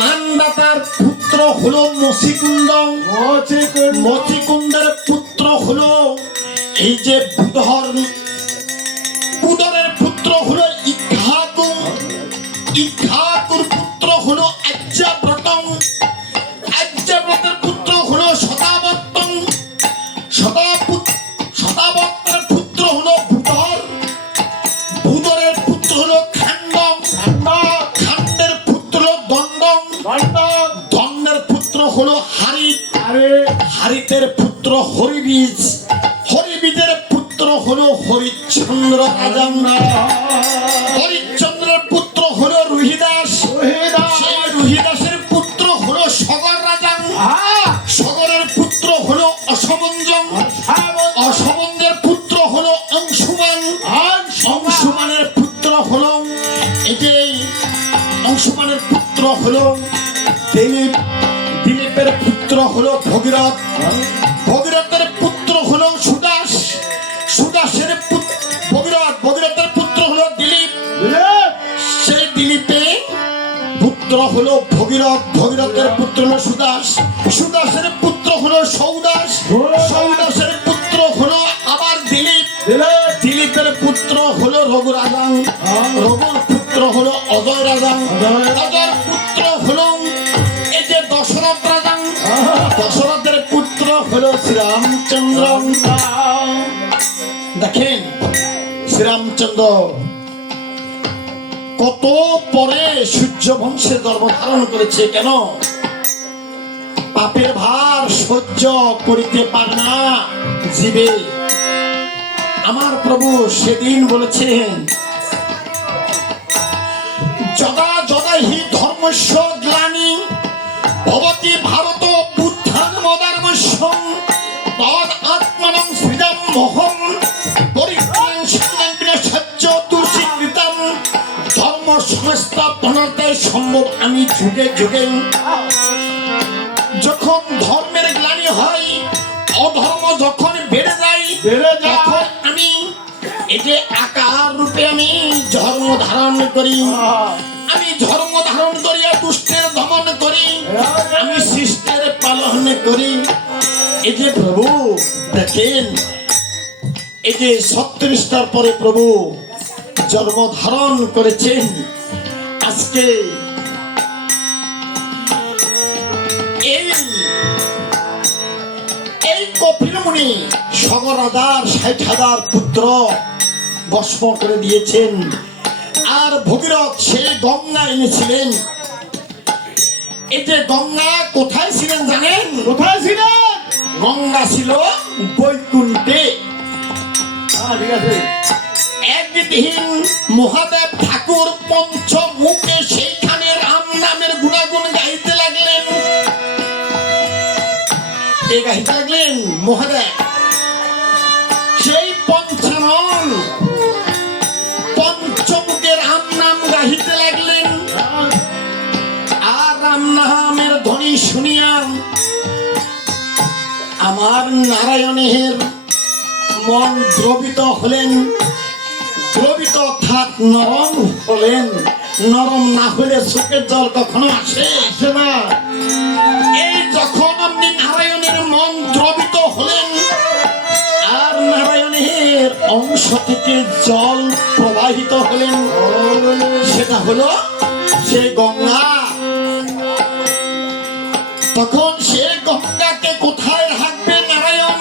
মানদাতার পুত্র হলো মুচিকুন্দ, মুচিকুন্দের পুত্র হলো এই যে বুধর, বুধরের পুত্র হলো ইক্ষ্বাকু, ইক্ষ্বাকুর পুত্র হলো আজ্যাব্রত, আজ্যাব্রতের পুত্র হলো শতাবর্ত, শতাবর্তের পুত্র হলো বুধর, বুধরের পুত্র হলো খান্ড, খান্ডের পুত্র দণ্ড, দণ্ডের পুত্র হলো হারিত, হারিতের পুত্র হরিবীজ, হরিবীজের পুত্র হলো হরিশ্চন্দ্র রাজা, হরিশ্চন্দ্রের পুত্র হলো রুহিদাস, সেই রুহিদাসের পুত্র হলো সগর রাজা, সগরের পুত্র হলো অসমঞ্জন, অসমঞ্জের পুত্র হলো অংশুমান, অংশুমানের পুত্র হলো এই যে অংশুমানের পুত্র হলো দিলীপ, দিলীপের পুত্র হলো ভগীরথ, ভগীরথের পুত্র হলো সুদাস, সুদাসের ভগীরথ, ভগীরথের পুত্র হলো দিলীপ, সেই দিলীপে পুত্র হলো ভগীরথ, ভগীরথের পুত্র হলো সুদাস, সুদাসের পুত্র হলো সৌদাস, সৌদাসের পুত্র হলো আবার দিলীপ, দিলীপের পুত্র হলো রঘুরাজা, রঘুর পুত্র হলো অজয় রাজা, অজয়ের পুত্র হলো এই যে দশরথ রাজা, দশরথের পুত্র হলো শ্রীরামচন্দ্র। দেখেন শ্রীরামচন্দ্র কত পরে সূর্য বংশের গর্ভ ধারণ করেছে, কেন? পাপের ভার সহ্য করিতে পারে না জীবে। আমার প্রভু সেদিন বলেছেন যদা যদা হি ধর্মস্য গ্লানি ভবতি ভারত বুদ্ধান মদার্মস্যং তদ আত্মনং সৃজম মহং পরিত্রাণ সাধনাং বিনাশাচ্চ দুর্চিকৃতম। ধর্ম সংস্থাপনাতে সম্ভব আমি যুগে যুগে। যখন ধর্মের গ্লানি হয়, অধর্ম যখন বেড়ে যায়, তখন আমি এই যে আকার রূপে আমি ধর্ম ধারণ করি, আমি ধর্ম ধারণ করিয়া দুষ্টের দমন করি, আমি শিষ্টের পালন করি। এই যে প্রভু দেখেন, এই যে 36টার পরে প্রভু জন্ম ধারণ করেছেন। আজকে এই কপিল মুনি সগর রাজার 60,000 পুত্র ভস্ম করে দিয়েছেন। আর ভগীরথ সেই গঙ্গা এনেছিলেন। এই যে গঙ্গা কোথায় ছিলেন জানেন? কোথায় ছিলেন? গঙ্গা ছিল বৈকুণ্ঠে। একদিন মহাদেব ঠাকুর পঞ্চমুখে সেইখানে রাম নামের গুণাগুণ গাইতে লাগলেন। গাইতে লাগলেন মহাদেব সেই পঞ্চানন পঞ্চমুখে রাম নাম গাইতে লাগলেন। আর রাম নামের ধ্বনি শুনিয়া আমার নারায়ণের মন দ্রবিত হলেন। দ্রবিত অর্থাৎ নরম হলেন। নরম না হলে চোখের জল কখনো আসে না। এই যখন আপনি নারায়ণের মন দ্রবিত হলেন, আর নারায়ণের অংশ থেকে জল প্রবাহিত হলেন, সেটা হলো সেই গঙ্গা। তখন সে গঙ্গাকে কোথায় রাখবে নারায়ণ?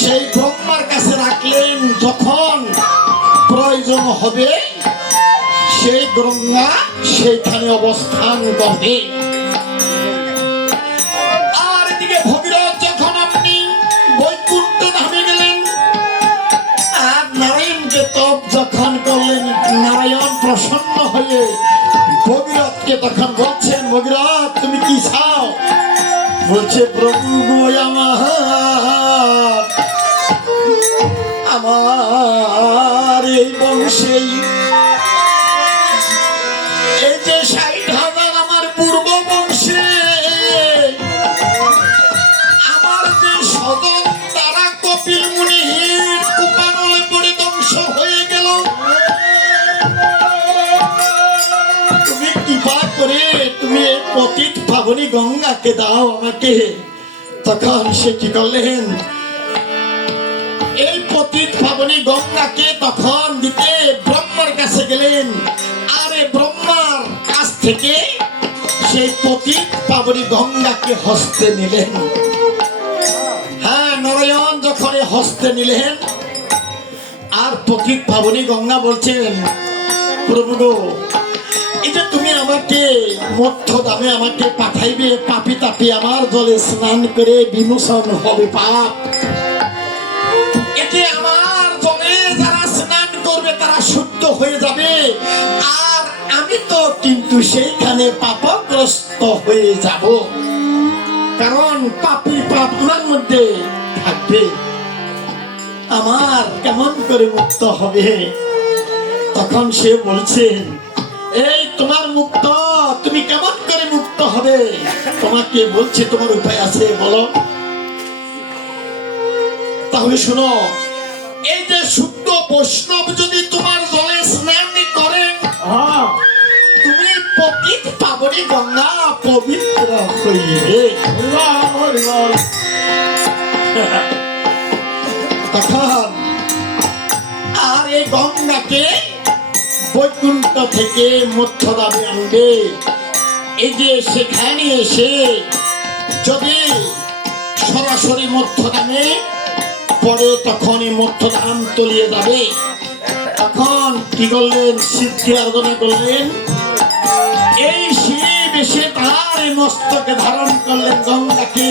সেই ব্রহ্মার কাছে রাখলেন। যখন প্রয়োজন হবে সেই গঙ্গা সেইখানে অবস্থান করবে। আর এদিকে ভগীরথ যখন আপনি বৈকুণ্ঠ ধামে গেলেন আর নারায়ণকে তপ যখন করলেন, নারায়ণ প্রসন্ন হয়ে ভগীরথকে তখন বলছেন, ভগীরথ তুমি কি চাও? বলছে প্রভু আমার এই বংশে এই যে 60,000 আমার পূর্ব বংশে আমার যে সদন তারা কপিল মুনির কুপানলে পড়ে ধ্বংস হয়ে গেল। পাবনী গঙ্গাকে দাও আমাকে। তখন সে কি করলেন, এই পতিত পাবনী গঙ্গাকে তখন দিতে ব্রহ্মার কাছে গেলেন। আরে ব্রহ্মার কাছ থেকে সেই পতিত পাবনী গঙ্গাকে হস্তে নিলেন। হ্যাঁ, নারায়ণ যখন হস্তে নিলেন, আর পতিত পাবনী গঙ্গা বলছেন, প্রভু গো, এটা তুমি আমাকে মধ্য দামে আমাকে পাঠাইবে, পাপি তাপি আমার জলে স্নান করে বিমোচন হবে পাপ। এতে আমার জলে যারা স্নান করবে তারা শুদ্ধ হয়ে যাবে, আর আমি তো কিন্তু সেইখানে পাপগ্রস্ত হয়ে যাব, কারণ পাপি পাপ তোমার মধ্যে থাকবে। আমার কেমন করে মুক্ত হবে? তখন সে বলছেন, এই তোমার মুক্ত, তুমি কেমন করে মুক্ত হবে? তোমাকে বলছে তোমার উপায় আছে, বলো। তাহলে শোনো, এই যে শুদ্ধ বৈষ্ণব যদি তোমার জলে স্নান করে, তুমি পতিত পাবনী গঙ্গা পবিত্র হইবে। তখন আর এই গঙ্গাকে বৈকুণ্ঠ থেকে মধ্যধামে আনবে। এই যে সেখানে এসে যদি সরাসরি মধ্যধামে পরে, তখন এই মধ্যধাম তলিয়ে যাবে। তখন কি করলেন, সিদ্ধি আরাধনা করলেন। এই শিব এসে তার মস্তকে ধারণ করলেন গঙ্গাকে,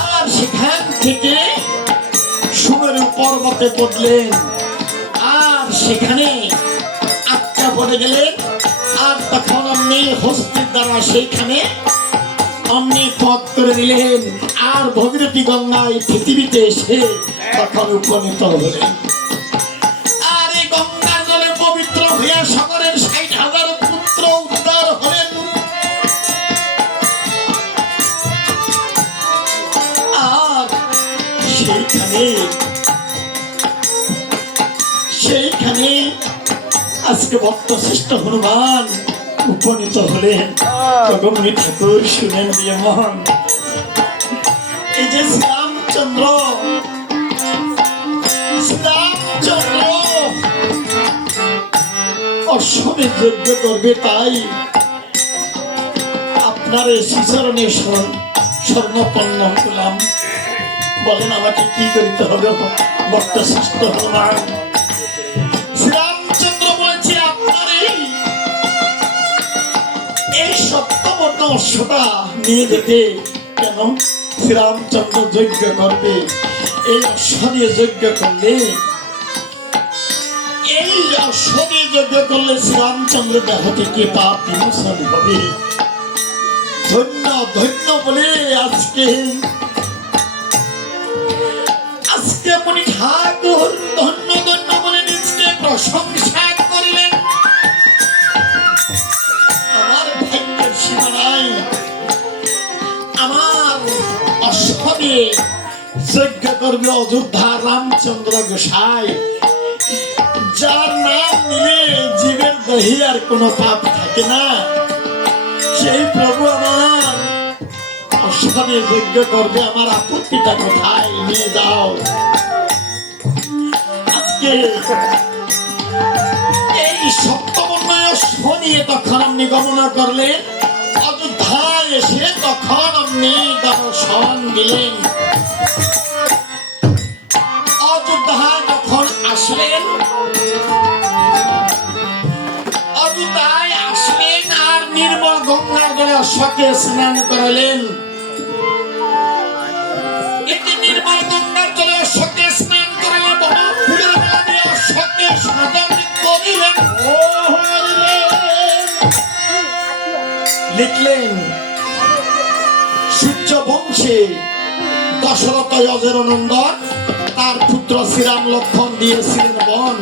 আর সেখান থেকে সুমেরু পর্বতে পড়লেন, আর সেখানে আটকা পড়ে গেলেন। আর তখন অমনি হস্তির দ্বারা সেইখানে অমনি পথ করে দিলেন, আর ভগীরথী গঙ্গায় পৃথিবীতে এসে তখন উপনীত হলেন। আর এই গঙ্গার জলে পবিত্র হয়ে সাগরের ৬০,০০০ পুত্র উদ্ধার হলেন। আর সেইখানে আজকে ভক্ত শ্রেষ্ঠ হনুমান উপনীত হলেন। জগন্নাথ ঠাকুর শুনেন দিয়ে মহান, এই যে শ্রীরামচন্দ্র অশ্বমেধ যজ্ঞ করবে, তাই আপনার শ্রীচরণে স্বর্ণপন্ন করলাম। বলেন আমাকে কি করিতে হবে? ভক্ত শ্রেষ্ঠ হনুমান শ্রীরামচন্দ্র বলেছে, আপনার এই সপ্তবর্ণ অশ্বটা নিয়ে যেতে। কেন? শ্রীরামচন্দ্র যজ্ঞ করবে। এই অশ্ব দিয়ে যজ্ঞ করলে, এই অশ্ব দিয়ে যজ্ঞ করলে শ্রীরামচন্দ্র দেহ থেকে পাপ বিমোচন হবে। ধন্য ধন্য বলে আজকে মুনি ঠাকুর ধন্য ধন্য বলে নিজকে প্রশংসা করিলেন। আমার ভাগ্যের সীমা নাই, আমার অশ্ব দিয়ে যজ্ঞ করবে অযোধ্যা রামচন্দ্র গোসাই, যার নাম নিলে জীবের দেহে আর কোনো পাপ থাকে না। সেই প্রভু আমার অশ্ব দিয়ে যজ্ঞ করবে, আমার আপত্তিটা কোথায়? নিয়ে যাও। আজকে এই সপ্তবর্ণ অশ্ব নিয়ে তখন আপনি গমনা করলেন অযোধ্যায় এসে, তখন আপনি দর্শন দিলেন। অযোধ্যায় যখন আসলেন, অযোধ্যায় আসলেন আর নির্মল গঙ্গার জলে অশ্বকে স্নান করালেন। এটি নির্মল গঙ্গার জলে অশ্বকে স্নান করালেন, বহু ফুলের মালা দিয়ে অশ্বকে সাধন করিলেন। লিখলেন, সূর্য বংশে দশরথ অজের নন্দন, তার পুত্র শ্রীরাম লক্ষণ দিয়েছিলেন বন।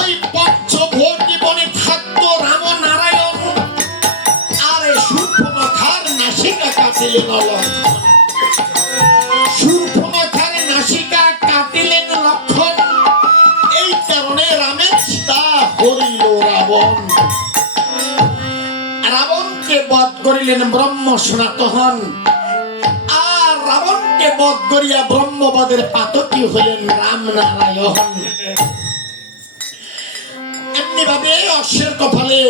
ওই পঞ্চভোগ জীবনে থাকতো রাম নারায়ণ, আর শূর্পণখার নাসিকা কাটিলেন লক্ষণ। শূর্পণখার নাসিকা কাটিলেন লক্ষণ, এই কারণে রামের সীতা হরিল রাবণ। রাবণকে রাবণকে বধ করিলেন ব্রহ্ম সনাতন, আর রাবণকে বধ করিয়া ব্রহ্মবাদের পাতকী হইলেন রামনারায়ণ। এমনি ভাবে অশ্বের কপালে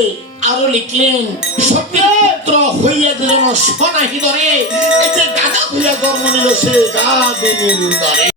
আরো লিখলেন সতীর পুত্র হইয়া যেন সনাহি ধরে, এই যে গাদা হইয়া জন্ম নিল সে গাদিনীর দরে।